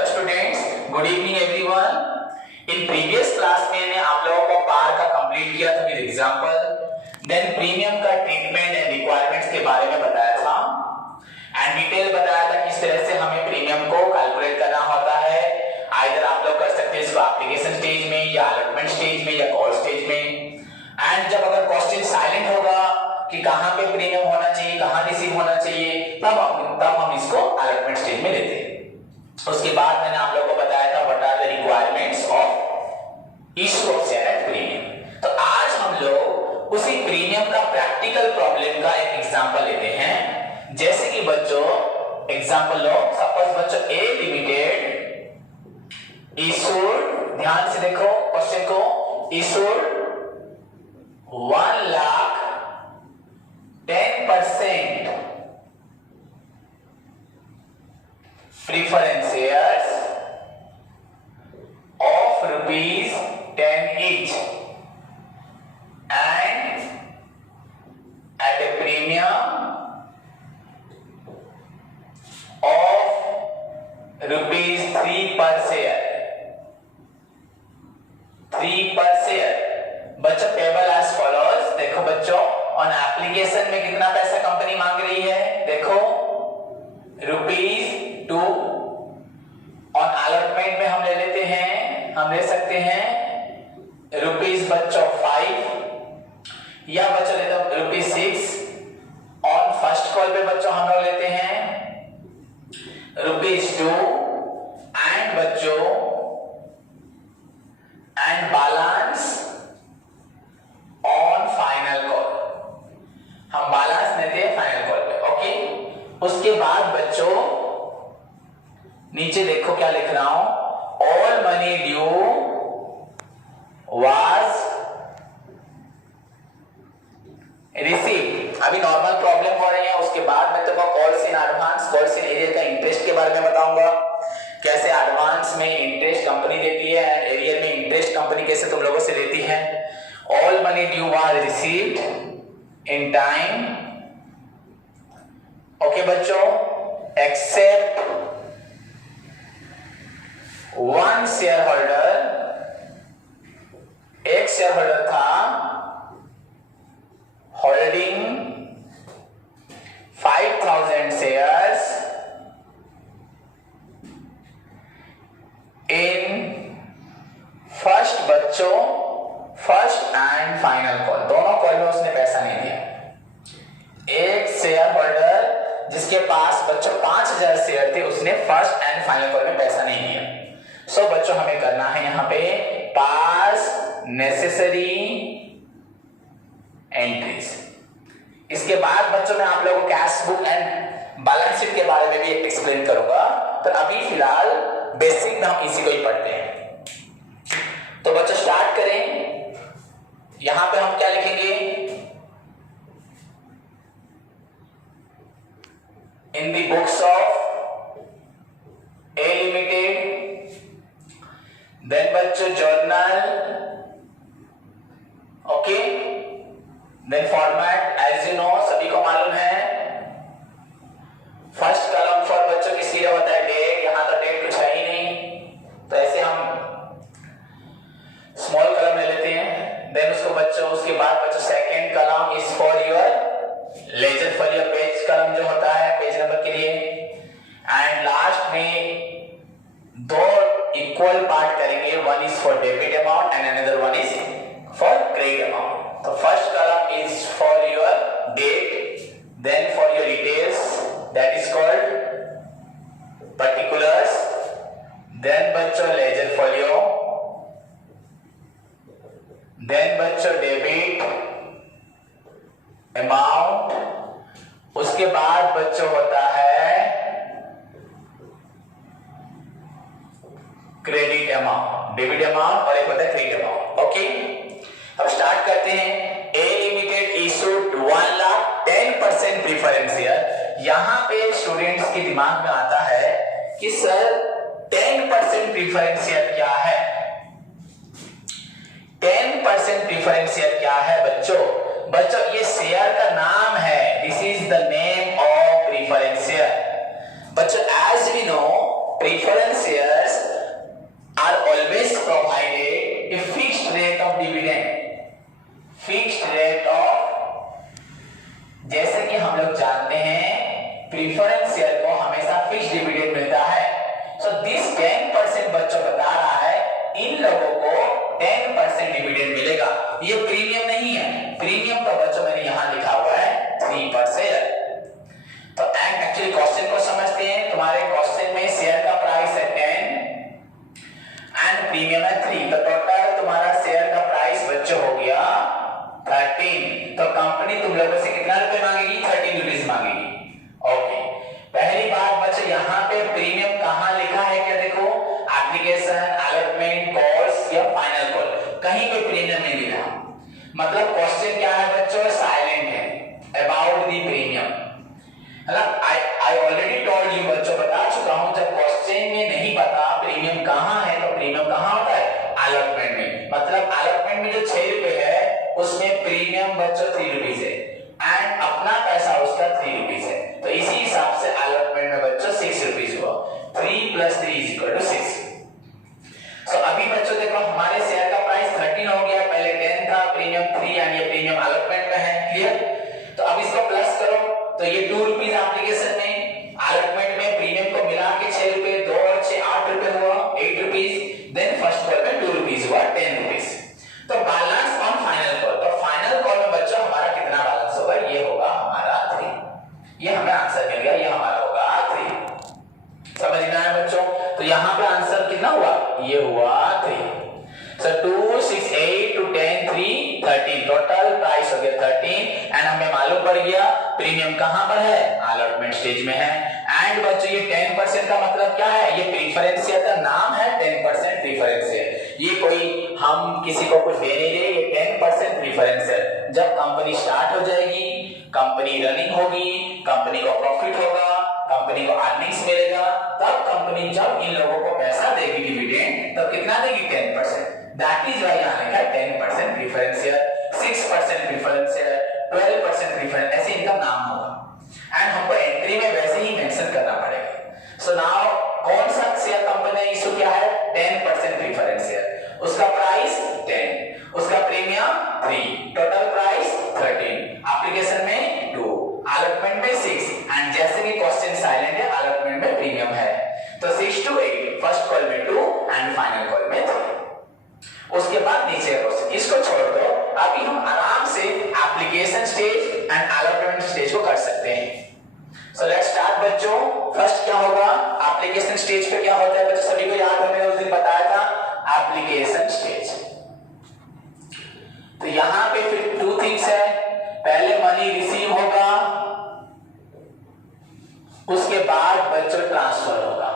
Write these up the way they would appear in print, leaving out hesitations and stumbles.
Students, good evening everyone. In previous class में मैंने आप लोगों को बार का कंप्लीट किया था विद एग्जांपल, देन प्रीमियम का ट्रीटमेंट एंड रिक्वायरमेंट्स के बारे में बताया था एंड डिटेल बताया था किस तरह से हमें प्रीमियम को कैलकुलेट करना होता है। आइदर आप लोग कर सकते हैं इसको एप्लीकेशन स्टेज में या अलॉटमेंट स्टेज में या कॉल स्टेज में। एंड जब अगर क्वेश्चन साइलेंट होगा कि कहां पे प्रीमियम होना चाहिए, कहां रिसीव होना चाहिए, तब हम इसको अलॉटमेंट स्टेज में लेते हैं। उसके बाद मैंने आप लोगों को बताया था what are the requirements of issue of share at premium. तो आज हम लोग उसी प्रीमियम का प्रैक्टिकल प्रॉब्लम का एक एग्जांपल लेते हैं। जैसे कि बच्चों एग्जांपल लो, सपोज बच्चों ए लिमिटेड इशूड, ध्यान से देखो क्वेश्चन को, issued 1,10,000 preference shares of rupees 10 each and at a premium of rupees 3 per share, 3 per share। बच्चों टेबल एज फॉलोज, देखो बच्चों ऑन एप्लीकेशन में कितना पैसा कंपनी मांग रही है, देखो ₹2। और अलॉटमेंट में हम ले लेते हैं, हम ले सकते हैं रुपीज बच्चों 5 या बच्चों लेते हैं ₹6। ऑन फर्स्ट कॉल पे बच्चों हम लोग लेते हैं ₹2 एंड बच्चों and balance on final call, हम बैलेंस लेते हैं फाइनल कॉल पे। ओके, उसके बाद बच्चों नीचे देखो क्या लिख रहा हूं, all money due was receive. अभी नॉर्मल प्रॉब्लम हो रही है, उसके बाद मैं तुमको calls in advance, calls in arrear का इंटरेस्ट के बारे में बताऊंगा, कैसे एडवांस में इंटरेस्ट कंपनी देती है एंड एरियर में इंटरेस्ट कंपनी कैसे तुम लोगों से लेती है। All money due was received in time, okay बच्चों, एक्सेप्ट वन शेयर होल्डर, एक शेयर होल्डर था होल्डिंग 5,000 शेयर्स इन फर्स्ट बच्चों फर्स्ट एंड फाइनल कॉल, दोनों कॉल में उसने पैसा नहीं दिया। एक शेयर होल्डर जिसके पास बच्चों 5,000 शेयर थे, उसने फर्स्ट एंड फाइनल कॉल में पैसा नहीं दिया। सो बच्चों हमें करना है यहां पे पास नेसेसरी एंट्रीज। इसके बाद बच्चों मैं आप लोगों को cash book and balance sheet के बारे में भी एक्सप्लेन करूंगा, तो अभी फिलहाल बेसिक में हम इसी को ही पढ़ते हैं। तो बच्चों स्टार्ट करें, यहां पे हम क्या लिखेंगे, in the books of A limited, then बच्चों journal, okay, then format as you know सभी को मालूम है। फर्स्ट कॉलम फॉर बच्चों किस लिए होता है, डेट, यहां तो डेट कुछ है ही नहीं, तो ऐसे हम स्मॉल कॉलम ले लेते हैं। देन उसको बच्चों उसके बाद बच्चों second column is for your ledger, for your page column जो होता है पेज नंबर के लिए। एंड लास्ट में दो इक्वल पार्ट करेंगे, one is for debit amount and another one is for credit amount. तो first column is for your date, then for your details that is called particulars, then बच्चों ledger folio, then बच्चों debit amount, उसके बाद बच्चों होता है credit amount, debit amount और एक होता है क्रेडिट अमाउंट। ओके, अब स्टार्ट करते हैं। ए लिमिटेड इशूड 1,10,000 प्रेफरेंस शेयर। यहां पे स्टूडेंट्स के दिमाग में आता है कि सर 10% प्रेफरेंस शेयर क्या है, 10% प्रेफरेंस शेयर क्या है बच्चों? बच्चों ये शेयर का नाम है, this is the name of preference share. बच्चों as we know preference shares are always provided a fixed rate of dividend. Fixed rate of, जैसे कि हम लोग जानते हैं प्रीफरेंस शेयर को हमेशा फिक्स्ड डिविडेंड मिलता है. सो दिस 10% बच्चों बता रहा है इन लोगों को 10% डिविडेंड मिलेगा. ये प्रीमियम नहीं है. प्रीमियम तो बच्चों मैंने यहां लिखा हुआ है 3%. तो एक्चुअली क्वेश्चन को समझते हैं. तुम्हारे क्वेश्चन में शेयर का प्राइस है 10 एंड प्रीमियम है 3. तो टोटल तुम्हारा शेयर का प्राइस बच्चों हो गया 13. तो कंपनी तुम लोगों से कितना रुपए मांगेगी? 13 रुपीज मांगेगी. ओके, पहली बात बच्चों यहाँ पे प्रीमियम कहाँ लिखा है क्या? देखो, एप्लीकेशन, अलॉटमेंट, कॉल्स या फाइनल कॉल, कहीं पे प्रीमियम नहीं लिखा. मतलब क्वेश्चन क्या है बच्चों? साइलेंट है अबाउट द प्रीमियम. मतलब आई ऑलरेडी टोल्ड यू बच्चों, बता चुका हूं, जब क्वेश्चन में नहीं पता प्रीमियम कहाँ है तो प्रीमियम कहाँ होता है? अलॉटमेंट में. मतलब अलॉटमेंट में जो 6 रुपए है उसमें प्रीमियम बच्चों 3 रुपीज है एंड अपना पैसा उसका 3 रुपीज है. तो इसी हिसाब से अलॉटमेंट में बच्चों 6 रुपीज हुआ. 3 + 3 = 6. सो अभी बच्चों देखो हमारे शेयर का प्राइस 13 हो गया. पहले 10 था, प्रीमियम 3 यानी ये प्रीमियम अलॉटमेंट में है. क्लियर? तो अब इसको प्लस करो तो ये 2 रुपीज एप्लीकेशन में, अलॉटमेंट में प्रीमियम को मिला के 6 रुपए, 2 और 6 8 रुपए हुआ, 8 रुपीज. देन फर्स्ट कॉल में 2 रुपीज हुआ, 10 रुपीज. तो बैलेंस ऑन फाइनल कॉल. तो फाइनल कॉल में बच्चों हमारा कितना बैलेंस होगा? ये होगा हमारा 3. ये हमें आंसर मिल गया. ये हमारा होगा 3. समझ में आया बच्चों? तो यहाँ पे आंसर कितना हुआ? ये हुआ 3. सो 2 6 8 2 10 3 13. टोटल प्राइस हो गया 13 एंड हमें मालूम पड़ गया प्रीमियम कहाँ पर है? अलॉटमेंट स्टेज में है. एंड बच्चों ये 10% का मतलब क्या है? ये प्रीफरेंस शेयर का नाम है 10% प्रीफरेंस शेयर. ये कोई हम किसी को कुछ दे नहीं रहे. ये 10% प्रीफरेंस शेयर. जब कंपनी स्टार्ट हो जाएगी, कंपनी रनिंग होगी, कंपनी को प्रॉफिट होगा, कंपनी को अर्निंग्स मिलेगा, तब कंपनी जब इन लोगों को पैसा देगी डिविडेंड, तब कितना देगी? 10%. दैट इज व्हाई यहां लिखा है 10% preference share, 6% preference share, 12% preference, ऐसे इनका नाम होगा. एंड हमको एंट्री में वैसे ही मेंशन करना पड़ेगा. सो नाउ कौन सा शेयर कंपनी ने इशू किया है? 10% प्रीफरेंस शेयर. उसका प्राइस 10, उसका प्रीमियम 3, टोटल प्राइस 13, एप्लीकेशन में 2, अलॉटमेंट में 6 एंड जैसे कि क्वेश्चन साइलेंट है अलॉटमेंट में प्रीमियम है. तो 6 to 8, फर्स्ट कॉल में 2 एंड फाइनल कॉल में 3. उसके बाद नीचे क्वेश्चन, इसको छोड़ दो. अभी हम आराम से application stage and allotment stage को कर सकते हैं. सो लेट्स स्टार्ट बच्चों. फर्स्ट क्या होगा? एप्लीकेशन स्टेज पे क्या होता है बच्चों? सभी को याद है, मैंने उस दिन बताया था एप्लीकेशन स्टेज. तो यहां पे फिर 2 थिंग्स है. पहले मनी रिसीव होगा, उसके बाद बच्चों ट्रांसफर होगा.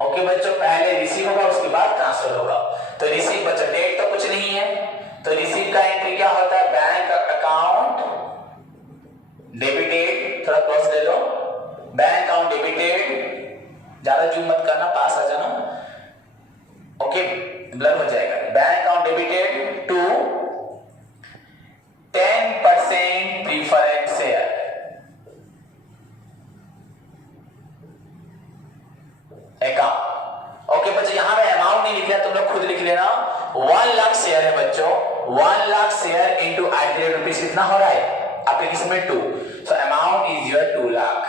ओके बच्चों, पहले रिसीव होगा उसके बाद ट्रांसफर होगा. तो रिसीव बच्चों डेट तो कुछ नहीं है, तो रिसीव का एंट्री क्या होता है? Bank account debited. थोड़ा क्लोज ले लो. बैंक अकाउंट डेबिटेड, ज्यादा जूम मत करना, पास आ जाना. ओके, ब्लर हो जाएगा. Bank account debited to 10% preference share. Account. Okay बच्चों, यहां पे अमाउंट नहीं लिख रहा, तुम लोग खुद लिख लेना. 1 लाख शेयर है बच्चों. 1 लाख शेयर इंटू ₹8 कितना हो रहा है? एप्लीकेशन में 2. So amount is your 2 lakh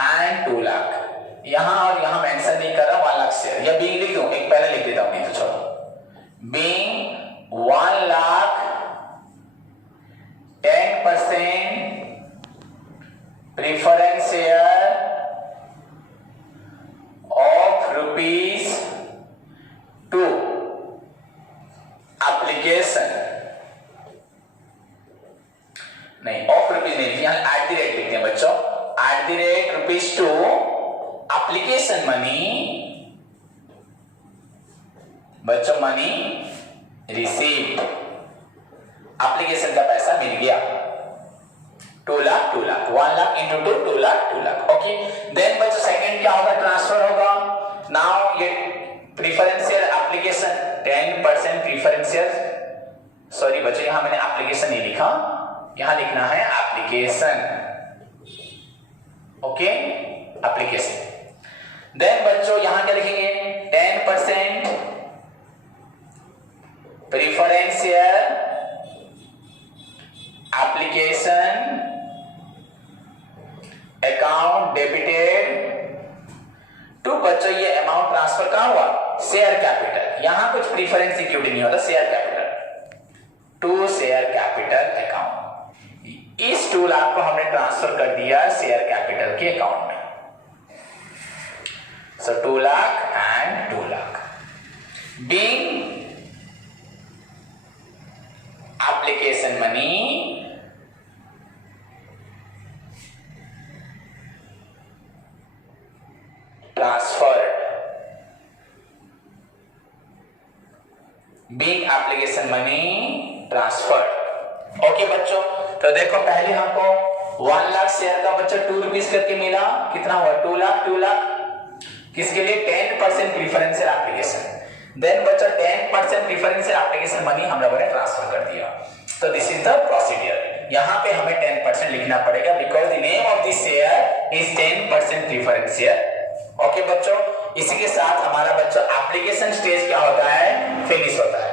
and 2 lakh. यहां और यहां मेंशन नहीं कर रहा 1 लाख शेयर. या बीइंग लिख दूं? एक पहले लिख देता हूं, नहीं तो छोड़ो. Being 1 lakh 10% preference share of ₹2 application नहीं, ऑफ रुपीज नहीं, यहां @ लिखते हैं बच्चों. @(2) एप्लीकेशन मनी बच्चों, मनी रिसीव्ड, एप्लीकेशन का पैसा मिल गया. 2 lakh 2 lakh, 1 lakh into 2, 2 lakh 2 lakh. Okay, then बच्चों सेकंड क्या होगा? ट्रांसफर होगा. नाउ ये preference share application 10% preference share. Sorry बच्चों, यहां मैंने एप्लीकेशन नहीं लिखा, यहां लिखना है एप्लीकेशन. Okay, application. देन बच्चों यहां क्या लिखेंगे 10% preference share application account debited to बच्चों ये अमाउंट ट्रांसफर कहां हुआ शेयर कैपिटल, यहां कुछ प्रीफरेंस इक्विटी नहीं होता, share capital to share capital account. इस 2 लाख को हमने ट्रांसफर कर दिया शेयर कैपिटल के अकाउंट में। सो 2 lakh and 2 lakh being application money transferred, being application money transferred. Okay बच्चों, तो देखो पहले हमको 1 लाख शेयर का बच्चा 2 रुपीज करके मिला, कितना हुआ 2 लाख, 2 लाख किसके लिए 10% प्रीफरेंशियल एप्लीकेशन। देन बच्चा 10% प्रीफरेंशियल एप्लीकेशन मनी हम लोगों ने ट्रांसफर कर दिया। तो दिस इज द प्रोसीजर। यहां पे हमें 10% लिखना पड़ेगा because the name of the share is 10% preferential. Okay बच्चों, इसी के साथ हमारा बच्चों एप्लीकेशन स्टेज क्या होता है फिनिश होता है।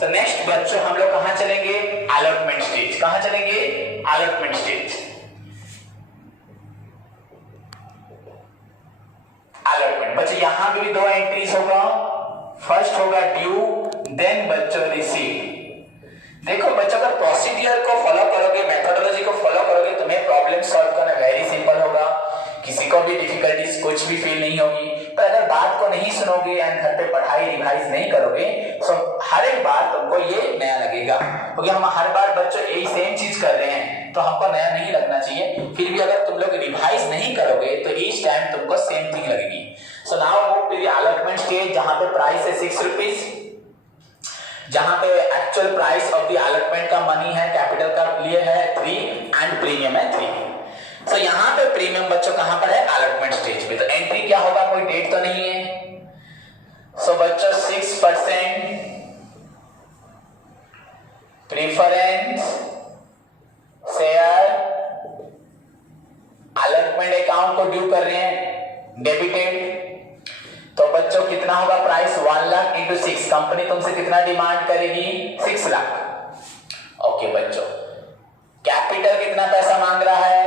तो नेक्स्ट बच्चों हम लोग कहां चलेंगे अलॉटमेंट स्टेज। कहां चलेंगे अलॉटमेंट स्टेज। अलॉटमेंट बच्चों यहां पे भी 2 एंट्रीज होगा, फर्स्ट होगा ड्यू देन बच्चों रिसीव। देखो बच्चों अगर प्रोसीजर को फॉलो करोगे, मेथोडोलॉजी को फॉलो करोगे, तुम्हें प्रॉब्लम सॉल्व करना वेरी सिंपल होगा, किसी को भी डिफिकल्टीज कुछ भी फील नहीं होगी। पर अगर बात को नहीं सुनोगे एंड घर पे पढ़ाई रिवाइज नहीं करोगे तो हर एक बार तुमको ये नया लगेगा, क्योंकि हम हर बार बच्चों यही सेम चीज कर रहे हैं तो हमको नया नहीं लगना चाहिए। फिर भी अगर तुम लोग रिवाइज नहीं करोगे तो ईच टाइम तुमको सेम थिंग लगेगी। So now move to the allotment stage जहां पे प्राइस है 6 रुपीज, जहां पे actual price of the allotment का मनी है कैपिटल का लिए है 3 एंड प्रीमियम है 3। तो यहां पे प्रीमियम बच्चों कहां पर है अलॉटमेंट स्टेज पे। तो एंट्री क्या होगा, कोई डेट तो नहीं है। सो बच्चों 6% प्रीफरेंस शेयर अलॉटमेंट अकाउंट को ड्यू कर रहे हैं डेबिटेड। तो बच्चों कितना होगा प्राइस 1 लाख इंटू 6, कंपनी तुमसे कितना डिमांड करेगी 6 लाख। ओके बच्चों कैपिटल कितना पैसा मांग रहा है,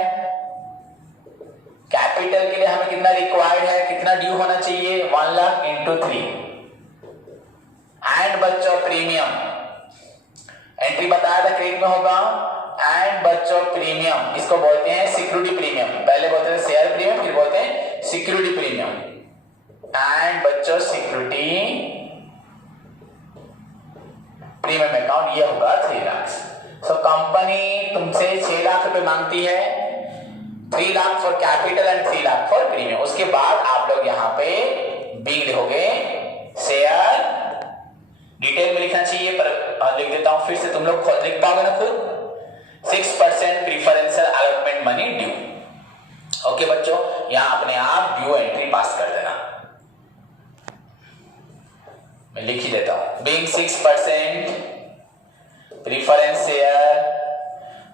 कैपिटल के लिए हमें कितना रिक्वायर्ड है, कितना ड्यू होना चाहिए 1 लाख इंटू 3 एंड बच्चों प्रीमियम एंट्री बताया था क्रेडिट में होगा एंड बच्चों प्रीमियम इसको बोलते हैं सिक्योरिटी प्रीमियम, पहले बोलते थे शेयर प्रीमियम फिर बोलते हैं सिक्योरिटी प्रीमियम एंड बच्चों सिक्योरिटी प्रीमियम अकाउंट ये होगा 3 लाख। सो कंपनी तुमसे 6 लाख रुपए मांगती है, 3 lakh for capital and 3 lakh for premium. उसके बाद आप लोग यहाँ पे बिग लिखोगे शेयर, डिटेल में लिखना चाहिए पर लिख देता हूं फिर से, तुम लोग खुद लिख पाओगे ना खुद। 6% प्रीफरेंशियल अलॉटमेंट मनी ड्यू। ओके बच्चों यहां अपने आप ड्यू एंट्री पास कर देना, मैं लिख ही देता हूं। Being 6% preference share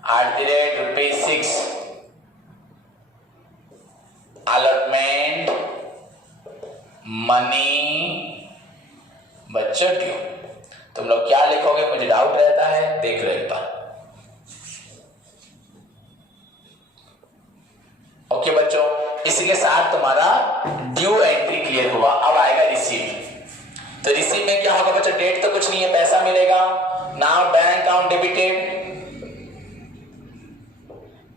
@6 allotment money बच्चों ड्यू। तुम लोग क्या लिखोगे मुझे डाउट रहता है, देख लो एक बार। ओके बच्चों इसी के साथ तुम्हारा ड्यू एंट्री क्लियर हुआ। अब आएगा रिसीव। तो रिसीव में क्या होगा बच्चों, डेट तो कुछ नहीं है, पैसा मिलेगा। Now bank account debited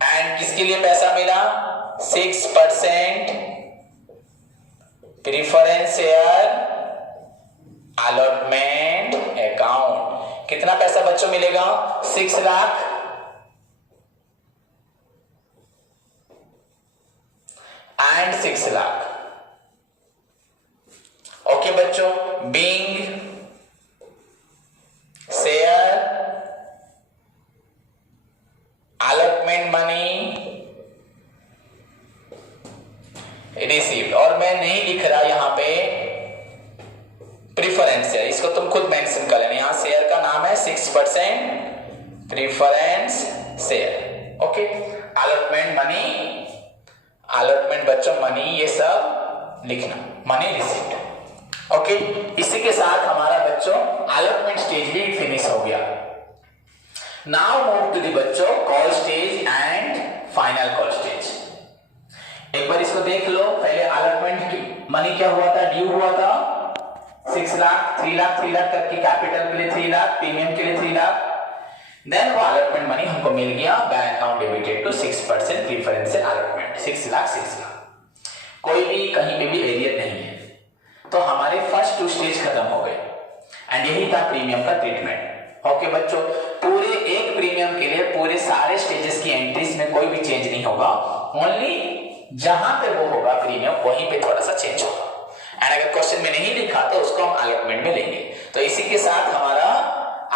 and किसके लिए पैसा मिला 6% प्रीफरेंस शेयर अलॉटमेंट अकाउंट। कितना पैसा बच्चों मिलेगा 6 लाख एंड 6 लाख। ओके बच्चों being share allotment money received, और मैं नहीं लिख रहा यहां पे प्रीफरेंस है, इसको तुम खुद मेंशन कर लेना। यहां शेयर का नाम है 6% preference share. Okay allotment money allotment बच्चों मनी ये सब लिखना, मनी रिसीव्ड। ओके, इसी के साथ हमारा बच्चों अलॉटमेंट स्टेज भी फिनिश हो गया। नाउ मूव टू द बच्चों call stage and final call stage. एक बार इसको देख लो, पहले अलॉटमेंट मनी क्या हुआ था, ड्यू हुआ था 6 लाख, 3 लाख करके कैपिटल के लिए 3 लाख, प्रीमियम के लिए 3 लाख। देन वो अलॉटमेंट मनी हमको मिल गया, bank account debited to 6% preferential allotment, 6 lakh. कोई भी कहीं पे भी एरियर नहीं है, तो हमारे फर्स्ट 2 स्टेज खत्म हो गए एंड यही था प्रीमियम का ट्रीटमेंट। ओके बच्चों, पूरे एक प्रीमियम के लिए पूरे सारे स्टेजेस की एंट्रीज में कोई भी चेंज नहीं होगा, ओनली जहां पे वो होगा प्रीमियम वहीं पे थोड़ा सा चेंज होगा। एंड अगर क्वेश्चन में नहीं लिखा तो उसको हम अलॉटमेंट में लेंगे। तो इसी के साथ हमारा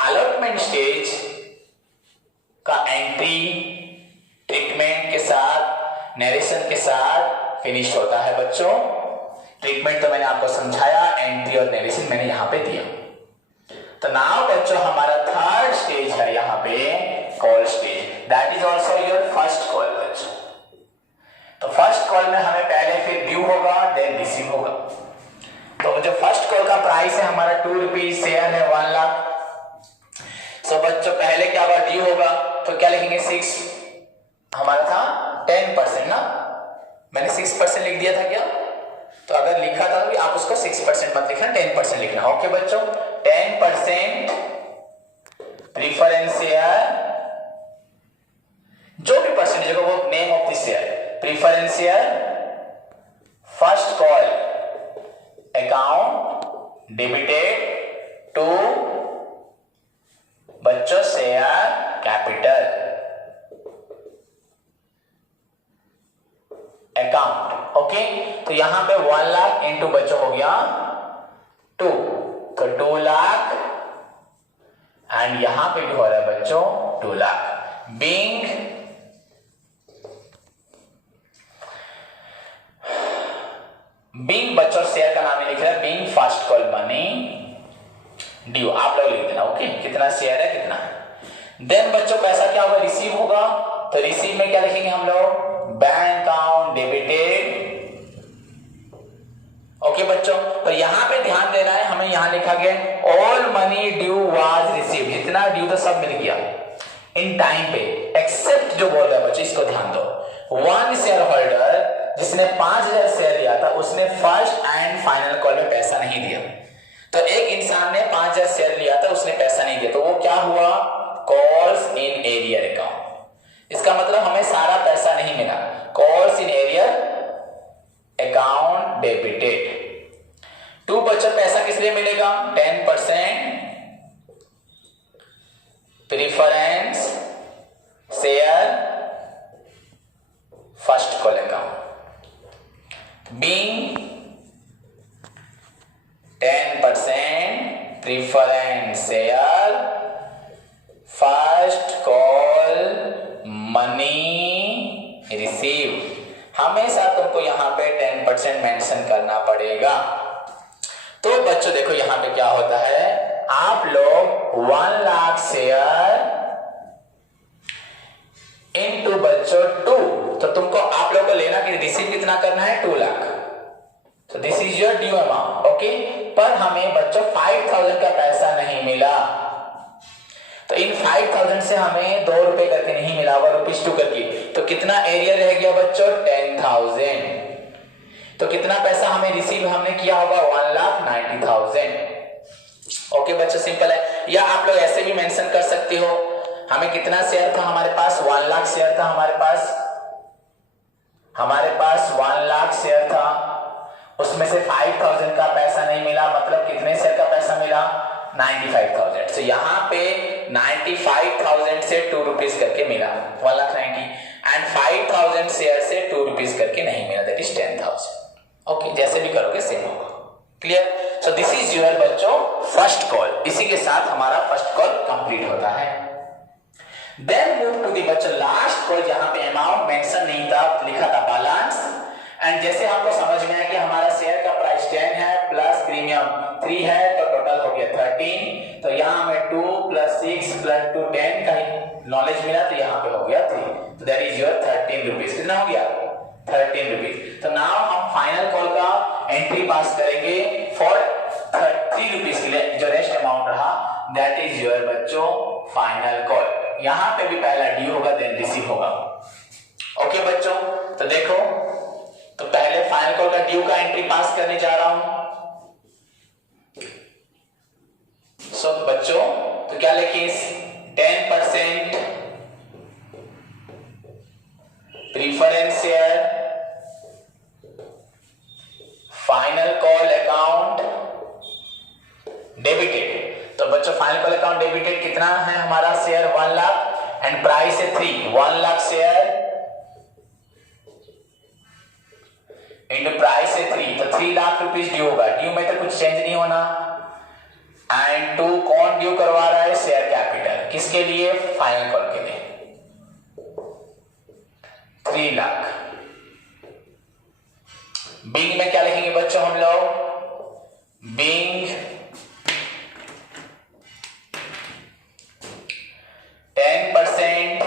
अलॉटमेंट स्टेज का एंट्री ट्रीटमेंट के साथ, नरेशन के साथ फिनिश होता है बच्चों। ट्रीटमेंट तो मैंने आपको समझाया, एंट्री और नरेशन मैंने यहां पे दिया। तो नाउ बच्चों हमारा थर्ड स्टेज है यहाँ पे call stage, that is also your first call बच्चों। तो फर्स्ट कॉल में हमें पहले फिर ड्यू होगा देन रिसीव होगा। तो जो फर्स्ट कॉल का प्राइस है हमारा 2 रुपीज, शेयर है 1 लाख। सो बच्चों पहले क्या होगा, ड्यू होगा, तो क्या लिखेंगे 6, हमारा था 10% ना, मैंने 6% लिख दिया था क्या, तो अगर लिखा था तो आप उसको 6% मत लिखना, 10% लिखना। ओके बच्चों, 10% प्रीफरेंस शेयर, जो भी परसेंटेज होगा वो name of the share, preference share first call account debited to बच्चों शेयर कैपिटल अकाउंट। ओके, तो यहां पे 1 लाख इंटू बच्चों हो गया 2, तो 2 लाख एंड यहां पे भी हो रहा है बच्चों 2 लाख। बीइंग बच्चों शेयर का नाम लिख रहा है, being first call money due, आप लोग लिख देना। ओके, कितना शेयर है कितना है। देन बच्चों पैसा क्या होगा, रिसीव होगा, तो रिसीव में क्या लिखेंगे हम लोग, बैंक अकाउंट डेबिटेड। ओके बच्चों, तो यहां पे ध्यान देना है, हमें यहां लिखा गया all money due was received, जितना ड्यू था सब मिल गया इन टाइम पे, एक्सेप्ट जो बोल रहा है बच्चों, इसको ध्यान दो, 1 शेयर होल्डर जिसने 5000 शेयर लिया था उसने फर्स्ट एंड फाइनल कॉल में पैसा नहीं दिया। तो एक इंसान ने 5000 शेयर लिया था, उसने पैसा नहीं दिया, तो वो क्या हुआ, कॉल्स इन एरियर अकाउंट। इसका मतलब हमें सारा पैसा नहीं मिला, calls in arrear account debited. 2 बच्चों पैसा किस लिए मिलेगा, 10% preference share first call account, being 10% preference share first call money receive. हमेशा तुमको यहां पे 10% मेंशन करना पड़ेगा। तो बच्चों देखो यहां पे क्या होता है, आप लोग 1 लाख शेयर इनटू बच्चों 2, तो तुमको आप लोगों को लेना कि रिसीव कितना करना है, 2 लाख। तो this is your due amount. Okay, पर हमें बच्चों 5000 का पैसा नहीं मिला, तो इन 5000 से हमें 2 रुपए करके नहीं मिला, ₹2 करके, तो कितना एरिया रह गया बच्चों, 10,000। तो कितना पैसा हमें रिसीव हमने किया होगा, 1,90,000। ओके बच्चों, सिंपल है। या आप लोग ऐसे भी मेंशन कर सकते हो, हमें कितना शेयर था हमारे पास, 1 लाख शेयर था हमारे पास 1 लाख शेयर था, उसमें से 5000 का पैसा नहीं मिला, मतलब कितने शेयर का पैसा मिला, 95,000। तो यहाँ पे 95,000 से 2 रुपीज करके मिला, 1,90,000, एंड 5,000 शेयर से 2 रुपीज करके नहीं मिला, दैट इज 10,000। ओके, जैसे भी करोगे सेम होगा। Clear? So this is your बच्चों फर्स्ट कॉल। इसी के साथ हमारा फर्स्ट कॉल कंप्लीट होता है। देन मूव टू द बच्चों लास्ट कॉल, जहां पे अमाउंट मेंशन नहीं था, लिखा था बैलेंस, एंड जैसे आपको समझ में आया कि हमारा शेयर का प्राइस 10 है प्लस प्रीमियम 3 है, तो टोटल हो गया 13। तो यहाँ हमें 2 + 6 + 2 10 का नॉलेज मिला, तो यहाँ पे हो गया 3, तो दैट इज योर 13 रुपीज। कितना हो गया, 13 रुपीज। तो नाउ हम फाइनल कॉल का एंट्री पास करेंगे फॉर 3 रुपीज के लिए, जो रेस्ट अमाउंट रहा दैट इज योर बच्चों फाइनल कॉल। यहां पे भी पहला ड्यू होगा देन रिसीव होगा। ओके बच्चों, तो देखो, तो पहले फाइनल कॉल का ड्यू का एंट्री पास करने जा रहा हूं। सो बच्चों, तो क्या लिखिए, 10% preference share final call account debited. तो बच्चों फाइनल कॉल अकाउंट डेबिटेड कितना है हमारा शेयर 1 लाख एंड प्राइस है 3, 1 लाख शेयर इंटू प्राइस है 3, तो 3 लाख रुपीस ड्यू होगा। ड्यू में तो कुछ चेंज नहीं होना। एंड 2 कौन ड्यू करवा रहा है, शेयर कैपिटल, किसके लिए, फाइनल कॉल के लिए 3 लाख। बिंग में क्या लिखेंगे बच्चों हम लोग, being 10%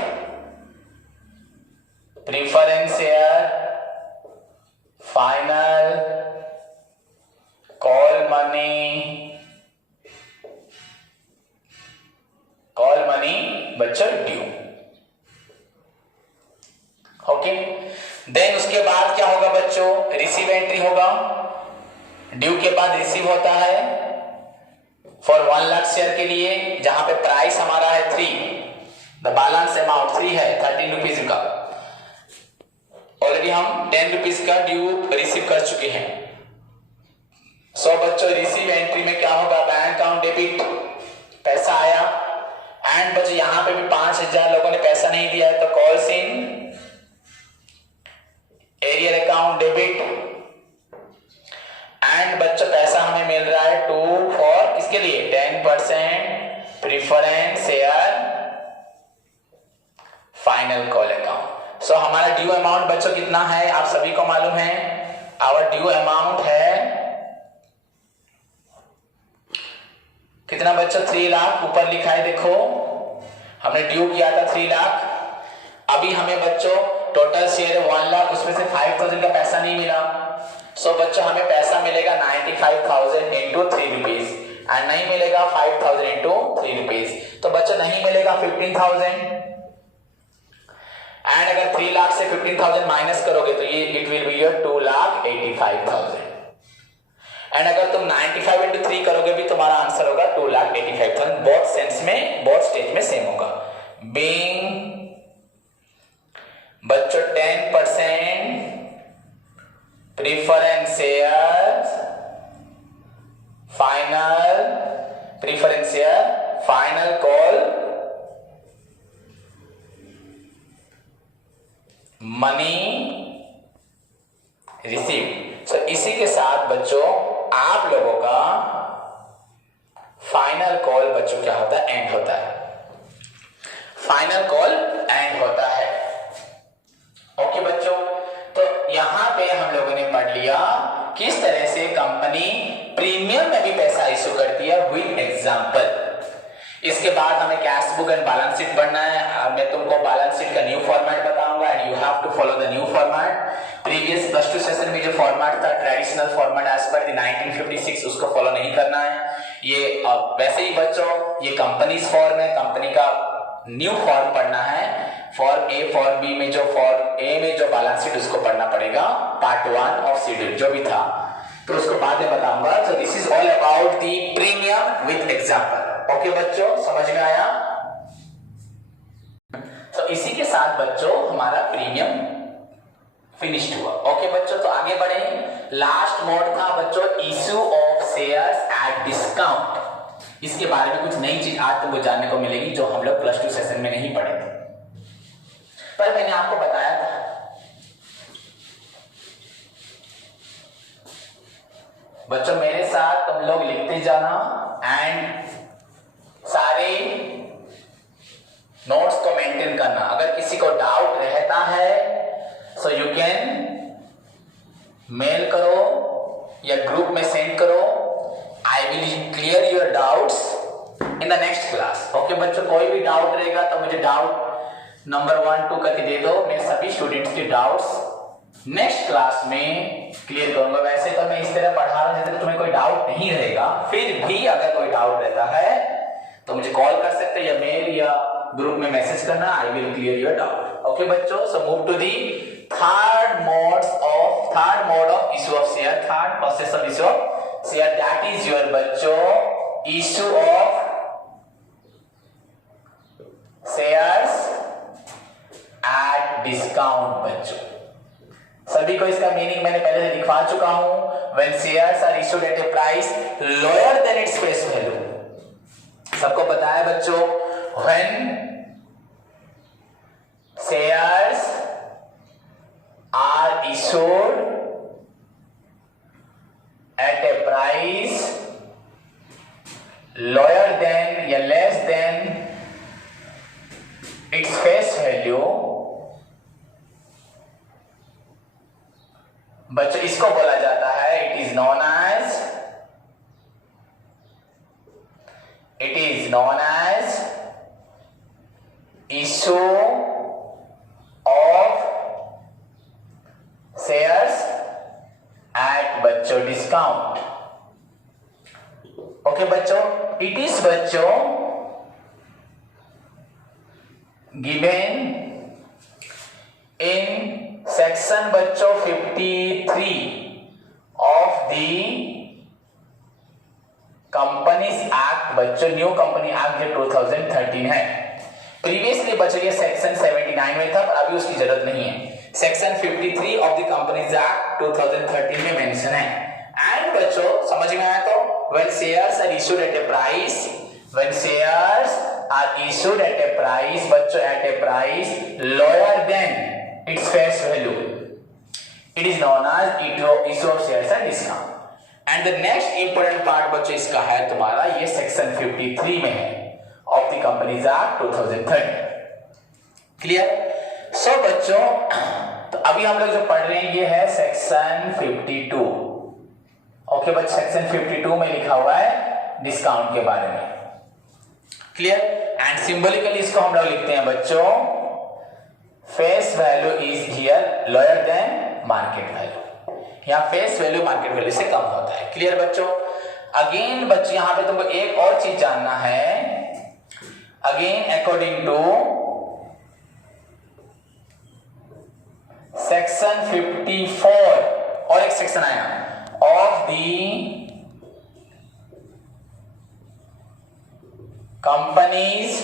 preference share final call money बच्चों ड्यू। ओके, देन उसके बाद क्या होगा बच्चों, रिसीव एंट्री होगा। ड्यू के बाद रिसीव होता है फॉर 1 लाख शेयर के लिए, जहां पे प्राइस हमारा है 3, द बैलेंस अमाउंट 3 है, 13 रुपीज का। ऑलरेडी हम 10 रुपीज का ड्यू रिसीव कर चुके हैं। सो बच्चों रिसीव एंट्री में क्या होगा, बैंक अकाउंट डेबिट, पैसा आया। एंड बच्चों यहां पे भी 5000 लोगों ने पैसा नहीं दिया है, तो calls in arrear account debit. And बच्चों पैसा हमें मिल रहा है 2 फॉर किसके लिए, 10% preference share final call account. So हमारा ड्यू अमाउंट बच्चों कितना है, आप सभी को मालूम है। आवर ड्यू अमाउंट है कितना बच्चों, 3 लाख। ऊपर लिखा है देखो, हमने ड्यू किया था 3 लाख। अभी हमें बच्चों टोटल शेयर 1 लाख, उसमें से 5000 का पैसा नहीं मिला। सो बच्चों हमें पैसा मिलेगा 95,000 इंटू 3 रुपीज, एंड नहीं मिलेगा 5000 इंटू 3 रुपीज। तो बच्चों नहीं मिलेगा 15,000। एंड अगर 3 लाख से 15,000 माइनस करोगे तो ये it will be your 2,85,000। And अगर तुम 95 इंटू 3 करोगे भी तुम्हारा आंसर होगा 2,85,000। बोथ सेंस में, बोथ स्टेज में सेम होगा। बीइंग बच्चों 10% preference share final preference share final call money receive. So इसी के साथ बच्चों आप लोगों का फाइनल कॉल बच्चों क्या होता है, एंड होता है। फाइनल कॉल एंड होता है। ओके बच्चों, तो यहां पे हम लोगों ने पढ़ लिया किस तरह से कंपनी प्रीमियम में भी पैसा इश्यू करती है विद एग्जांपल। इसके बाद हमें cash book and balance sheet पढ़ना है। मैं तुमको बैलेंस शीट का न्यू फॉर्मेट बताऊंगा and you have to follow the new format. Previous plus 2 session में जो फॉर्मेट था traditional format as per the 1956, उसको फॉलो नहीं करना है। ये वैसे ही बच्चों ये कंपनीज फॉर्म है, कंपनी का न्यू फॉर्म पढ़ना है। फॉर्म ए फॉर्म बी में जो फॉर्म ए में जो बैलेंस शीट उसको पढ़ना पड़ेगा, पार्ट 1 ऑफ शेड्यूल जो भी था, तो उसको बाद में बताऊंगा। सो this is all about the premium with example. Okay बच्चों, समझ में आया? तो इसी के साथ बच्चों हमारा प्रीमियम फिनिश्ड हुआ। ओके बच्चों, तो आगे बढ़े। लास्ट मोड था बच्चों issue of shares at discount. इसके बारे में कुछ नई चीज आज तुमको जानने को मिलेगी जो हम लोग प्लस 2 सेशन में नहीं पढ़े थे, पर मैंने आपको बताया था। बच्चों मेरे साथ तुम लोग लिखते जाना एंड सारे नोट्स को मेंटेन करना। अगर किसी को डाउट रहता है सो यू कैन मेल करो या ग्रुप में सेंड करो। आई will clear your doubts in the next class. Okay बच्चों, कोई भी डाउट रहेगा तो मुझे डाउट नंबर 1 2 करके दे दो। मैं सभी स्टूडेंट्स के डाउट्स नेक्स्ट क्लास में क्लियर करूंगा। वैसे तो मैं इस तरह पढ़ा रहा हूं जैसे तुम्हें कोई डाउट नहीं रहेगा, फिर भी अगर कोई डाउट रहता है तो मुझे कॉल कर सकते हैं या मेल या ग्रुप में मैसेज करना, I will clear your doubt. Okay बच्चों, so move to the third mode of issue of share, third process of issue of share, that is your बच्चों issue of shares at discount. बच्चों सभी को इसका meaning मैंने पहले से दिखा चुका हूं। When shares are issued at a price lower than its face value, सबको पता है बच्चों, when shares are issued at a price lower than या less than its face value, बच्चों इसको बोला जाता है, it is known as issue of shares at बच्चों डिस्काउंट। ओके बच्चों, इट इज बच्चों गिवन इन सेक्शन बच्चों 53 ऑफ द कंपनीज एक्ट। बच्चों न्यू कंपनी एक्ट जो 2013 है। प्रीवियसली बच्चों ये सेक्शन 79 में था, पर अभी उसकी जरूरत नहीं है। Section 53 of the companies act 2013 में मेंशन है। एंड बच्चों समझ में आया तो, when shares are issued at a price, when shares are issued at a price बच्चों at a price lower than its face value, it is known as issue of shares at discount. And the next important part बच्चों इसका है तुम्हारा, ये section 53 में है of the companies act 2013। Clear? So बच्चों तो अभी हम लोग जो पढ़ रहे हैं ये है सेक्शन 52। ओके बच्चों, सेक्शन 52 में लिखा हुआ है डिस्काउंट के बारे में। क्लियर? एंड सिंबॉलिकली इसको हम लोग लिखते हैं बच्चों, face value is here lower than market value. यहाँ फेस वैल्यू मार्केट वैल्यू से कम होता है। क्लियर बच्चों? अगेन बच्चों यहाँ पे तुमको एक और चीज जानना है। अगेन अकॉर्डिंग टू सेक्शन 54 और एक सेक्शन आया ऑफ द कंपनीज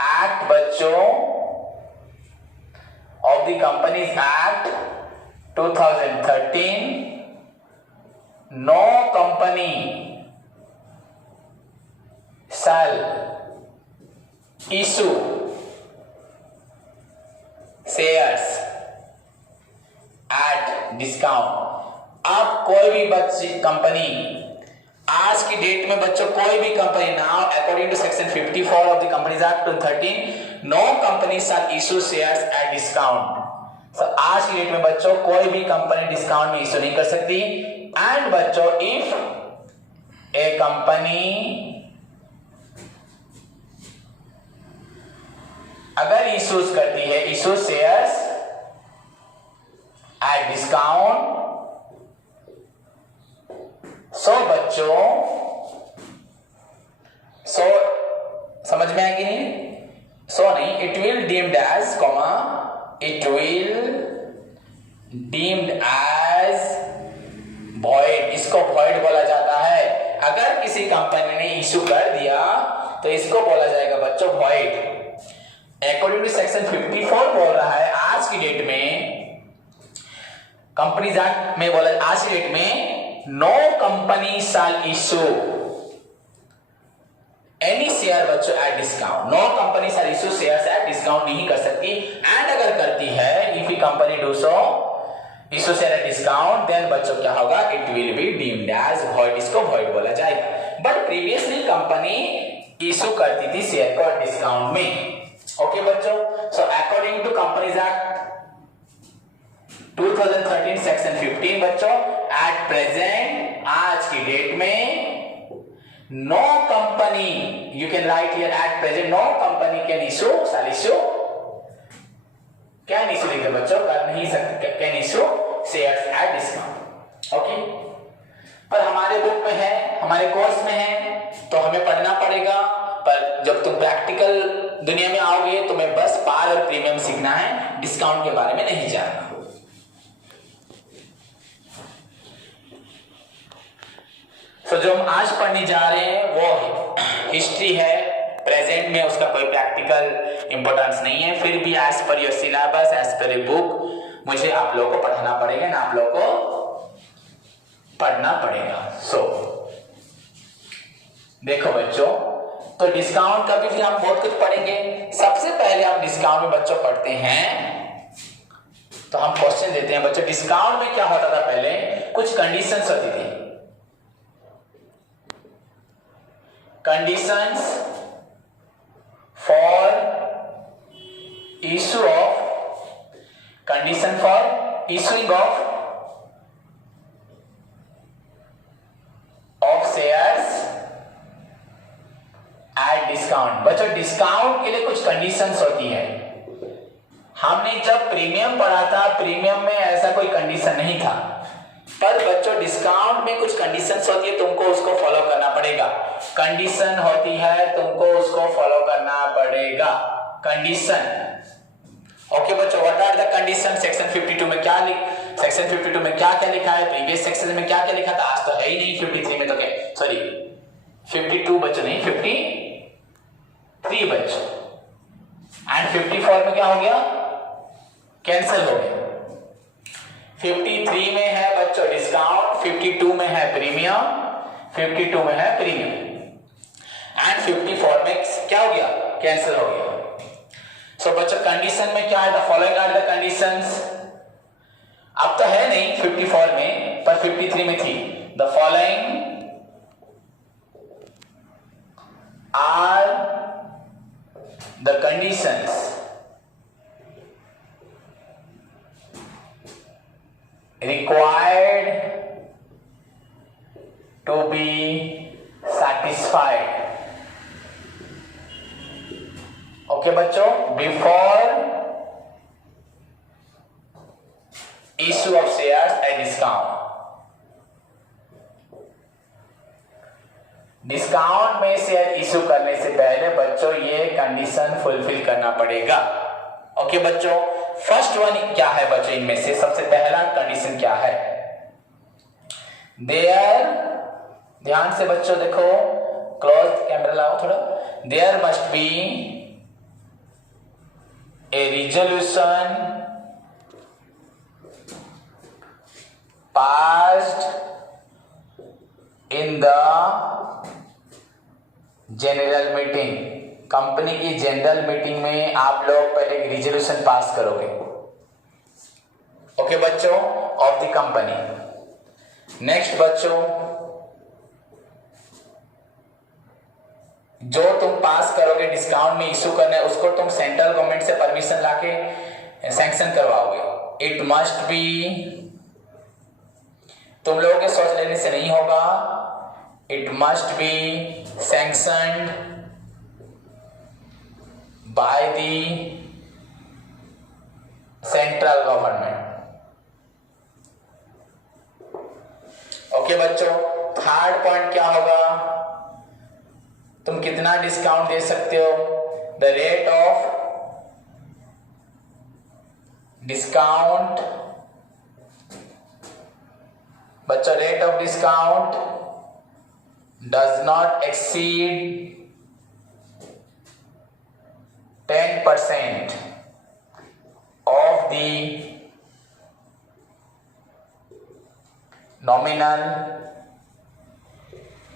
एक्ट बच्चों, of the Companies Act 2013, no company shall issue shares at discount। अब कोई भी बच्ची कंपनी आज की डेट में बच्चों कोई भी company now according to section 54 of the companies act 2013 no company shall issue shares at discount. So आज की डेट में बच्चों कोई भी कंपनी डिस्काउंट में इशू नहीं कर सकती। एंड बच्चों इफ ए कंपनी अगर इशूज करती है issue shares at discount, so बच्चों सो समझ में आएगी नहीं? सो नहीं, it will deemed as comma it will deemed as void. इसको वॉइड बोला जाता है। अगर किसी कंपनी ने इशू कर दिया तो इसको बोला जाएगा बच्चों वॉइड। अकॉर्डिंग टू सेक्शन 54 बोल रहा है आज की डेट में, कंपनीज एक्ट में बोला आज की डेट में no company shall issue any share बच्चों at discount. No company shall issue shares at discount नहीं कर सकती। एंड अगर करती है, if a company do so issue share at discount, then बच्चों क्या होगा, it will be deemed as void. इसको वॉइड बोला जाएगा। बट प्रीवियसली कंपनी इशू करती थी शेयर को डिस्काउंट में। ओके बच्चों, so according to companies act 2013 section 15 बच्चों, एट प्रेजेंट आज की डेट में no company, you can write here at present no company can issue shall issue can issue लिखते बच्चों, कर नहीं सकते, can issue shares at discount. Okay, पर हमारे बुक में है, हमारे कोर्स में है, तो हमें पढ़ना पड़ेगा। पर जब तुम प्रैक्टिकल दुनिया में आओगे तुम्हें बस पार और प्रीमियम सीखना है, डिस्काउंट के बारे में नहीं जानना। तो जो हम आज पढ़ने जा रहे हैं वो हिस्ट्री है। प्रेजेंट में उसका कोई प्रैक्टिकल इंपॉर्टेंस नहीं है, फिर भी as per your syllabus, as per your book मुझे आप लोगों को पढ़ना पड़ेगा ना, आप लोगों को पढ़ना पड़ेगा। देखो बच्चों, तो डिस्काउंट का भी फिर हम बहुत कुछ पढ़ेंगे। सबसे पहले हम डिस्काउंट में बच्चों पढ़ते हैं, तो हम क्वेश्चन देते हैं बच्चों, डिस्काउंट में क्या होता था पहले, कुछ कंडीशंस होती थी। Conditions for issue of, condition for issuing of shares at discount. बच्चों डिस्काउंट के लिए कुछ कंडीशंस होती है। हमने जब प्रीमियम पढ़ा था, प्रीमियम में ऐसा कोई कंडीशन नहीं था, पर बच्चों डिस्काउंट में कुछ कंडीशंस होती है, तुमको उसको फॉलो करना पड़ेगा। कंडीशन होती है, तुमको उसको फॉलो करना पड़ेगा। कंडीशन, ओके बच्चों, what are the condition? Section 52 में क्या सेक्शन 52 में क्या क्या लिखा है, प्रीवियस सेक्शन में क्या क्या लिखा था, आज तो है ही नहीं 53 में, तो क्या, सॉरी 52 बच्चों नहीं, 53 बच्चों, एंड 54 में क्या हो गया, कैंसिल हो गया। 53 में है बच्चों डिस्काउंट, 52 में है प्रीमियम, 52 में है प्रीमियम, एंड 54 में क्या हो गया, कैंसिल हो गया। सो बच्चों कंडीशन में क्या है, the following are the conditions. अब तो है नहीं 54 में, पर 53 में थी। The following are the conditions required to be satisfied. Okay बच्चों, before issue of shares at discount. Discount में शेयर इशू करने से पहले बच्चों ये कंडीशन फुलफिल करना पड़ेगा। ओके बच्चों, फर्स्ट वन क्या है बच्चों, इनमें से सबसे पहला कंडीशन क्या है, देयर, ध्यान से बच्चों देखो, क्लोज कैमरा लाओ थोड़ा, there must be a resolution passed in the general meeting. Company की जनरल मीटिंग में आप लोग पहले एक रिजोल्यूशन पास करोगे, ओके बच्चों, ऑफ द कंपनी। नेक्स्ट बच्चों, जो तुम पास करोगे डिस्काउंट में इशू करना है, उसको तुम सेंट्रल गवर्नमेंट से परमिशन लाके सैंक्शन करवाओगे। इट मस्ट बी, तुम लोगों के सोच लेने से नहीं होगा, it must be sanctioned by the central government। Okay बच्चों, थर्ड पॉइंट क्या होगा, तुम कितना डिस्काउंट दे सकते हो, द रेट ऑफ डिस्काउंट, बच्चों rate of discount does not exceed 10% of the nominal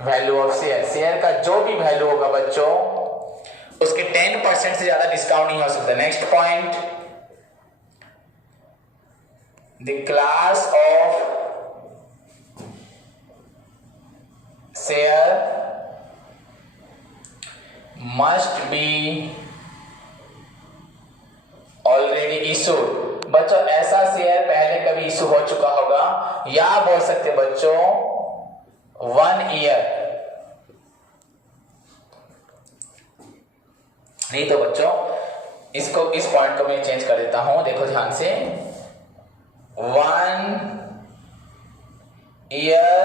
value of share। Share का जो भी वैल्यू होगा बच्चों, उसके 10% से ज्यादा डिस्काउंट नहीं हो सकता। Next point, the class of share must be already issued. बच्चों ऐसा शेयर पहले कभी इशू हो चुका होगा, या बोल सकते बच्चों 1 ईयर, नहीं तो बच्चों इस पॉइंट को मैं चेंज कर देता हूं, देखो ध्यान से। 1 year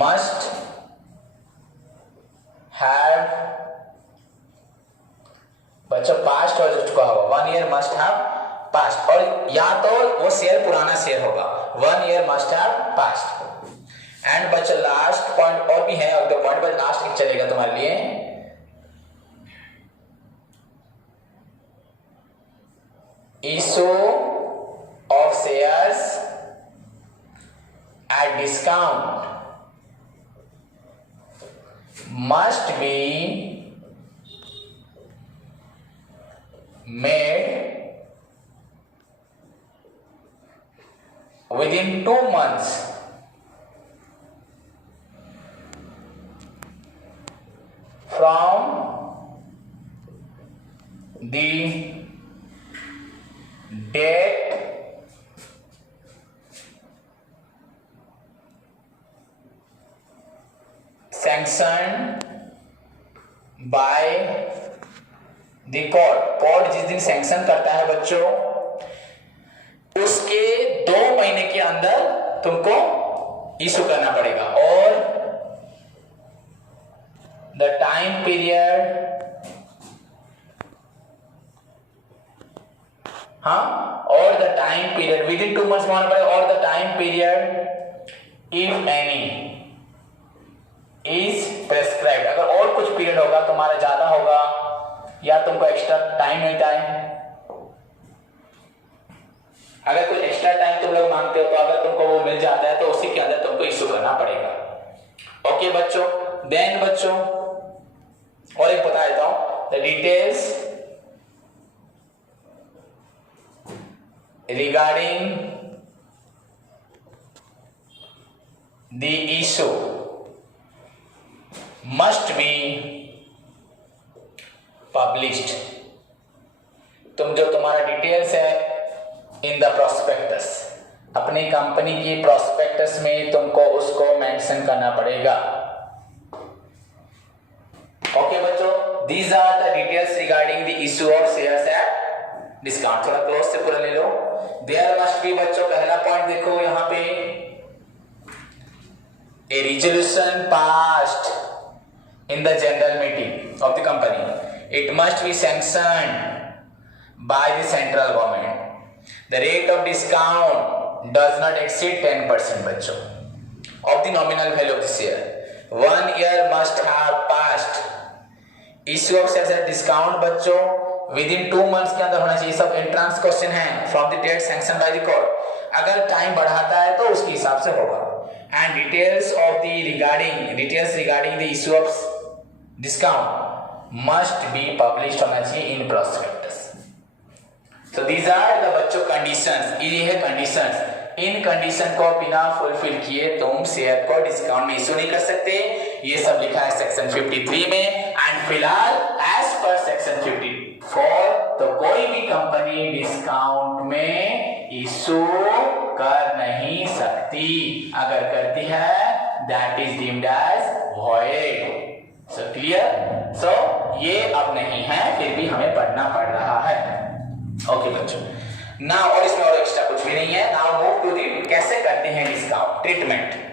must have, बच्चों पास्ट हो चुका होगा, 1 year must have पास्ट, और या तो वो शेयर पुराना शेयर होगा, 1 year must have past. And बच्चों लास्ट पॉइंट और भी है, और दो पॉइंट बस लास्ट एक चलेगा तुम्हारे लिए। issue of shares at discount must be made within 2 months from the date sanctioned by the court। Court जिस दिन सैंक्शन करता है बच्चों, उसके 2 महीने के अंदर तुमको इशू करना पड़ेगा। और द टाइम पीरियड, और the time period with in 2 months मानना पड़ेगा। और the time period if any is prescribed, अगर और कुछ पीरियड होगा तुम्हारा ज्यादा होगा या तुमको एक्स्ट्रा टाइम मिलता है, अगर कुछ एक्स्ट्रा टाइम तुम लोग मांगते हो तो अगर तुमको वो मिल जाता है तो उसी के अंदर तुमको इशू करना पड़ेगा। ओके बच्चों, देन बच्चों और एक बता देता हूं, the details regarding the issue must be published। तुम जो तुम्हारा डिटेल्स है इन द प्रोस्पेक्टस, अपनी कंपनी की प्रोस्पेक्टस में तुमको उसको मेंशन करना पड़ेगा। ओके बच्चों, these are the details regarding the issue of shares at discount। थोड़ा क्लोज से पूरा ले लो। There must be बच्चों, पहला पॉइंट देखो यहाँ पे, a resolution passed in the general meeting of the company, it must be sanctioned by the central government, the rate of discount does not exceed 10% बच्चों of the nominal value of the share, 1 year must have passed, issue of shares at discount बच्चों within 2 months के अंदर होना चाहिए। सब entrance question है, from the date sanction by the court, अगर time बढ़ाता है तो उसके हिसाब से होगा। And details regarding the issue of discount must be published होना चाहिए in prospectus. So these are the बच्चों कंडीशंस, ये है कंडीशंस। इन कंडीशन को बिना फुलफिल किए तुम शेयर को डिस्काउंट में इशू नहीं कर सकते। ये सब लिखा है सेक्शन 53 में। एंड फिलहाल एज पर सेक्शन 54 तो कोई भी कंपनी डिस्काउंट में इशू कर नहीं सकती, अगर करती है that is deemed as void. So clear? So ये अब नहीं है, फिर भी हमें पढ़ना पड़ रहा है। ओके बच्चों, नाउ और इसमें और एक्स्ट्रा कुछ भी नहीं है। नाउ मूव टू दी कैसे करते हैं डिस्काउंट ट्रीटमेंट।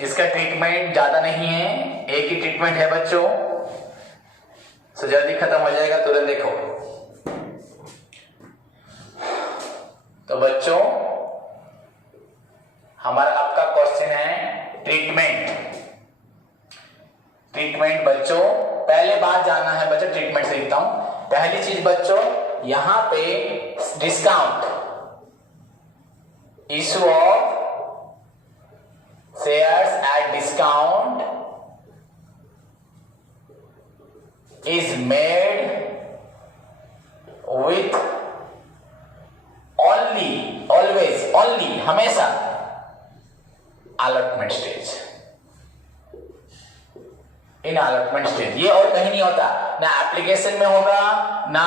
इसका ट्रीटमेंट ज्यादा नहीं है, एक ही ट्रीटमेंट है बच्चों, सो जल्दी खत्म हो जाएगा, तुरंत देखो। तो बच्चों हमारा आपका क्वेश्चन है ट्रीटमेंट। ट्रीटमेंट बच्चों पहले बात जानना है बच्चों, ट्रीटमेंट से लिखता हूं। पहली चीज बच्चों यहां पे discount, issue of shares at discount is made with only हमेशा अलॉटमेंट स्टेज, इन अलॉटमेंट स्टेज। ये और कहीं नहीं होता, ना एप्लीकेशन में होगा ना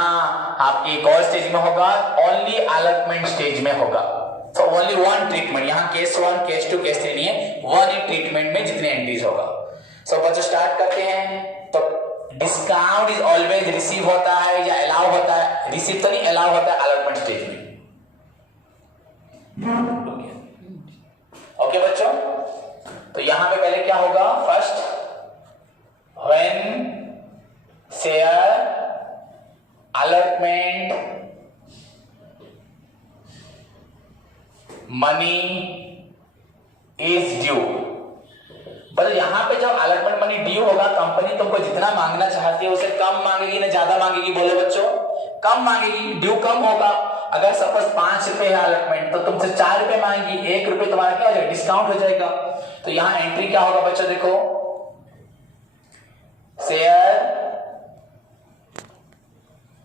आपकी कॉल स्टेज में होगा, ओनली अलॉटमेंट स्टेज में होगा। So only one treatment, यहाँ केस 1, केस 2, केस 3 नहीं है, 1 ही ट्रीटमेंट में जितने एंट्रीज होगा। सो बच्चों स्टार्ट करते हैं। तो डिस्काउंट इज ऑलवेज रिसीव होता है या अलाउ होता है? रिसीव तो नहीं, अलाउ होता है अलॉटमेंट स्टेज में। ओके बच्चों, तो यहां पे पहले क्या होगा? First when share allotment money is due. बस यहां पे जब अलॉटमेंट मनी ड्यू होगा, कंपनी तुमको जितना मांगना चाहती है उसे कम मांगेगी ना ज्यादा मांगेगी? बोलो बच्चों, कम मांगेगी, ड्यू कम होगा। अगर सपोज 5 रुपए है अलॉटमेंट, तो तुमसे 4 रुपए मांगेगी, 1 रुपए तुम्हारा क्या हो जाएगा? डिस्काउंट हो जाएगा। तो यहां एंट्री क्या होगा बच्चों? देखो, share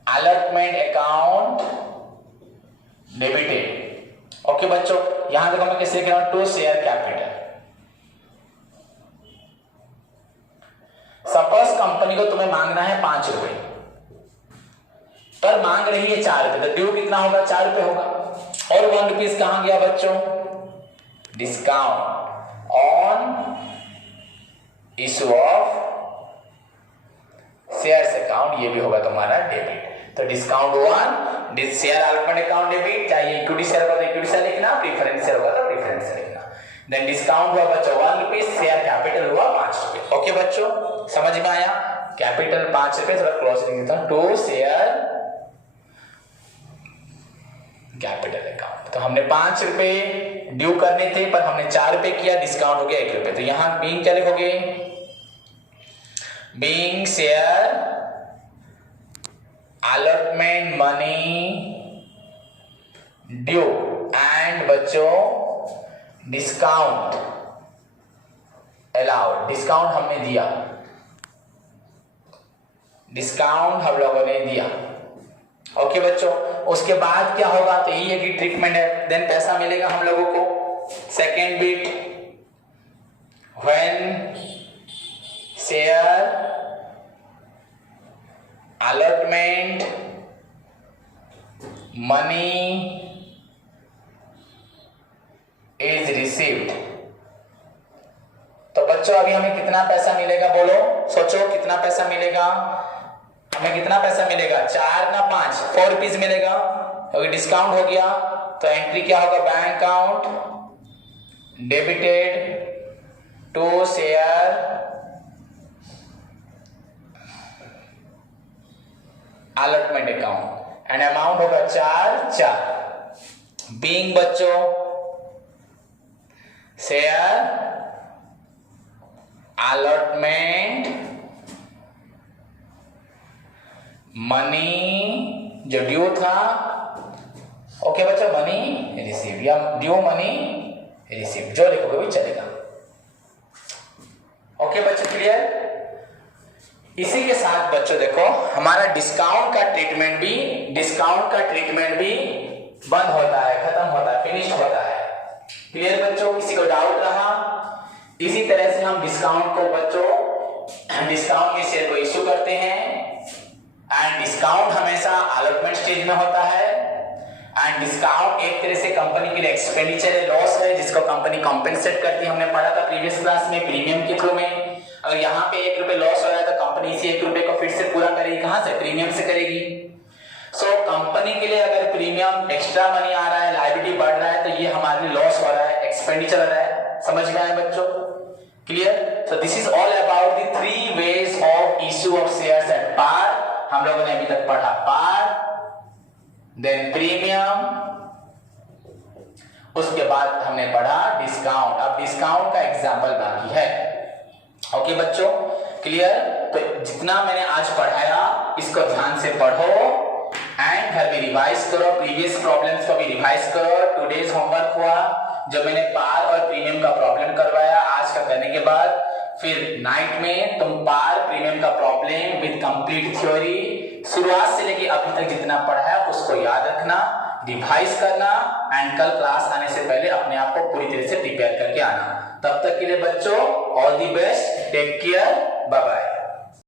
allotment account debited. Okay बच्चों, यहां देखो मैं कैसे लिख रहा हूं? To share capital. Suppose company को तुम्हें मांगना है 5 रुपए, पर मांग रही है 4 रुपए, तो ड्यू कितना होगा? 4 रुपए होगा। और 1 रुपीज कहां गया बच्चों? Discount on issue of shares account, ये भी होगा तुम्हारा डेबिट। तो discount 1, share allotment account debit, चाहे इक्विटी शेयर होगा तो इक्विटी शेयर लिखना, प्रेफरेंस शेयर होगा तो प्रेफरेंस शेयर लिखना। देन डिस्काउंट हुआ बच्चों 1 रुपीज, शेयर कैपिटल हुआ 5 रुपए। ओके बच्चों, समझ में आया? कैपिटल 5 रुपए, थोड़ा क्लोज लिख देता हूं, टू शेयर कैपिटल अकाउंट। तो हमने 5 रुपए ड्यू करने थे, पर हमने 4 रुपए किया, डिस्काउंट हो गया 1 रुपए। तो यहां बीइंग क्या लिखोगे? Being share allotment money due and बच्चों डिस्काउंट अलाउड। डिस्काउंट हमने दिया, डिस्काउंट हम लोगों ने दिया। ओके बच्चों, उसके बाद क्या होगा? तो ये की ट्रीटमेंट है। देन पैसा मिलेगा हम लोगों को। Second bit, when share allotment money is received। तो बच्चों अभी हमें कितना पैसा मिलेगा? बोलो, सोचो कितना पैसा मिलेगा? हमें कितना पैसा मिलेगा? 4 ना 5, 4 रुपीज मिलेगा, क्योंकि डिस्काउंट हो गया। तो एंट्री क्या होगा? Bank account debited to share allotment account and amount होगा 4 बीइंग बच्चों शेयर अलॉटमेंट मनी जो ड्यू था। ओके बच्चों, मनी रिसीव या ड्यू मनी रिसीव, जो लिखोगे भी चलेगा। ओके बच्चों, क्लियर? इसी के साथ बच्चों देखो, हमारा डिस्काउंट का ट्रीटमेंट भी बंद होता है, खत्म होता है, फिनिश होता है। क्लियर बच्चों? किसी को डाउट रहा? इसी तरह से हम डिस्काउंट को बच्चों, डिस्काउंट के शेयर को इश्यू करते हैं एंड डिस्काउंट हमेशा अलॉटमेंट स्टेज में होता है। एंड डिस्काउंट एक तरह से कंपनी के लिए एक्सपेंडिचर है, लॉस है, जिसको कंपनी कॉम्पेंसेट करती है। हमने पढ़ा था प्रीवियस क्लास में प्रीमियम के थ्रू में। अगर यहाँ पे 1 रुपए लॉस हो रहा है तो कंपनी इसी 1 रुपए को फिर से पूरा करेगी, कहां से? प्रीमियम से करेगी। सो कंपनी के लिए अगर प्रीमियम एक्स्ट्रा मनी आ रहा है, लायबिलिटी बढ़ रहा है, तो ये हमारे लिए लॉस हो रहा है, एक्सपेंडिचर हो रहा है। समझ में आया बच्चों? Clear? So this is all about the 3 ways of issue of shares at par. हम लोगों ने अभी तक पढ़ा पार, देन प्रीमियम, उसके बाद हमने पढ़ा डिस्काउंट। अब डिस्काउंट का एग्जांपल बाकी है। ओके बच्चों, क्लियर? तो जितना मैंने आज पढ़ाया इसको ध्यान से पढ़ो एंड घर में रिवाइज करो, प्रीवियस प्रॉब्लम्स को भी रिवाइज करो। टुडेज होमवर्क हुआ जो मैंने पार और प्रीमियम का प्रॉब्लम करवाया, आज का करने के बाद फिर नाइट में तुम पार प्रीमियम का प्रॉब्लम विद कंप्लीट थ्योरी शुरुआत से लेके अभी तक जितना पढ़ा है उसको याद रखना, रिवाइज करना एंड कल क्लास आने से पहले अपने आप को पूरी तरह से प्रिपेयर करके आना। तब तक के लिए बच्चों all the best, take care, bye bye.